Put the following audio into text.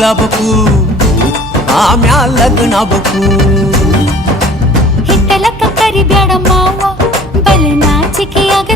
ಮಗಳಾಗಬೇಕು ಆಮ್ಯಾಲ ಲಗ್ನ ಆಗ್ಬೇಕು ಹಿತ್ತಲಕ್ಕ ಕರಿ ಬ್ಯಾಡ ಮಾವ ಬಲೆ ನಾಚಿಕೆಯಾಗ